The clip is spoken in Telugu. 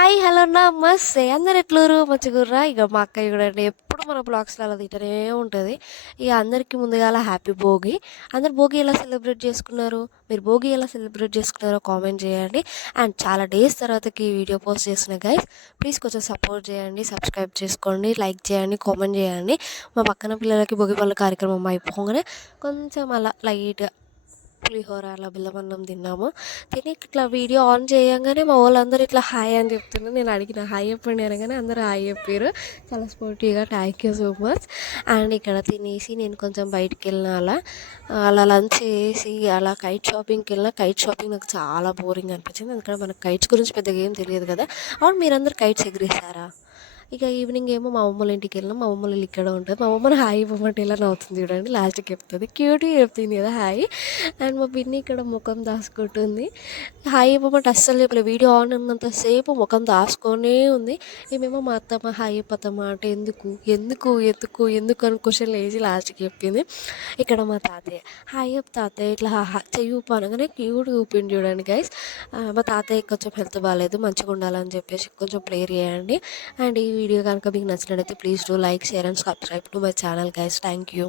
హాయ్! హలో! నమస్తే! అందరు ఎట్లుర్రు? మంచిగుర్రా? ఇగ మా అక్క చూడండి ఎప్పుడు మన బ్లాగ్స్‌లో అలా తింటనే ఉంటది. ఇగ అందరికీ ముందుగాల హ్యాపీ భోగి. అందరు భోగి ఎలా సెలబ్రేట్ చేసుకున్నారు? మీరు భోగి ఎలా సెలబ్రేట్ చేసుకున్నారో కామెంట్ చేయండి. అండ్ చాలా డేస్ తర్వాతకి ఈ వీడియో పోస్ట్ చేస్తున్నా గైస్. ప్లీజ్ కొంచెం సపోర్ట్ చేయండి, సబ్స్క్రైబ్ చేసుకోండి, లైక్ చేయండి, కామెంట్ చేయండి. మా పక్కన పిల్లలకి భోగి పళ్ళు కార్యక్రమం అయిపోగానే కొంచెం అలా లైట్‌గా పులిహోర అలా బెల్లమన్నం తిన్నాము. తిని ఇట్లా వీడియో ఆన్ చేయంగానే మా వోళ్ళందరూ ఇట్లా హాయ్ అని చెప్తున్నారు. నేను అడిగిన హాయ్ చెప్పండి అనగానే అందరూ హాయ్ చెప్పిర్రు. చాలా స్పోర్టివ్‌గా thank you so much. And ఇక్కడ తినేసి నేను కొంచెం బయటికెళ్ళిన అలా లంచ్ చేసి అలా కైట్ షాపింగ్‌కెళ్ళిన. కైట్ షాపింగ్ నాకు చాలా బోరింగ్ అనిపించింది. ఎందుకంటే మనకు కైట్స్ గురించి పెద్దగా ఏం తెలియదు కదా! అవును మీరందరూ కైట్స్ ఎగిరేసారా? ఇక ఈవినింగ్ ఏమో మా అమ్మమ్మ వాళ్ళ ఇంటికెళ్ళినాం. మా అమ్మమ్మ వాళ్ళ ఇల్లు ఇక్కడ ఉంటది. మా అమ్మమ్మని హాయ్ ఇవ్వమంటే ఎలా నవ్వుతుంది చూడండి. లాస్ట్‌కి చెప్తది. క్యూట్‌గా చెప్తుంది కదా హాయ్. అండ్ మా పిన్ని ఇక్కడ ముఖం దాచుకుంటుంది. హాయ్ ఇవ్వమంటే అస్సలు చెప్పలే. వీడియో ఆన్ ఉన్నంత సేపు ముఖం దాచుకొనే ఉంది. ఈమేమో మా అత్తమ్మ హాయ్ చెప్పత్తమ్మ అంటే ఎందుకు అని క్వశ్చన్లు వేసి లాస్ట్‌కి చెప్పింది. ఇక్కడ మా తాతయ్య హాయ్ చెప్పు తాతయ్య ఇట్లా చెయ్యి ఊపు అనగానే క్యూట్‌గా ఊపిండు చూడండి గైస్. మా తాతయ్యకి కొంచెం హెల్త్ బాగాలేదు. మంచిగా ఉండాలని చెప్పేసి కొంచెం ప్రేయర్ చేయండి. అండ్ ఈ వీడియో కనుక మీకు నచ్చినట్లయితే please do like, share and subscribe to my channel guys. Thank you.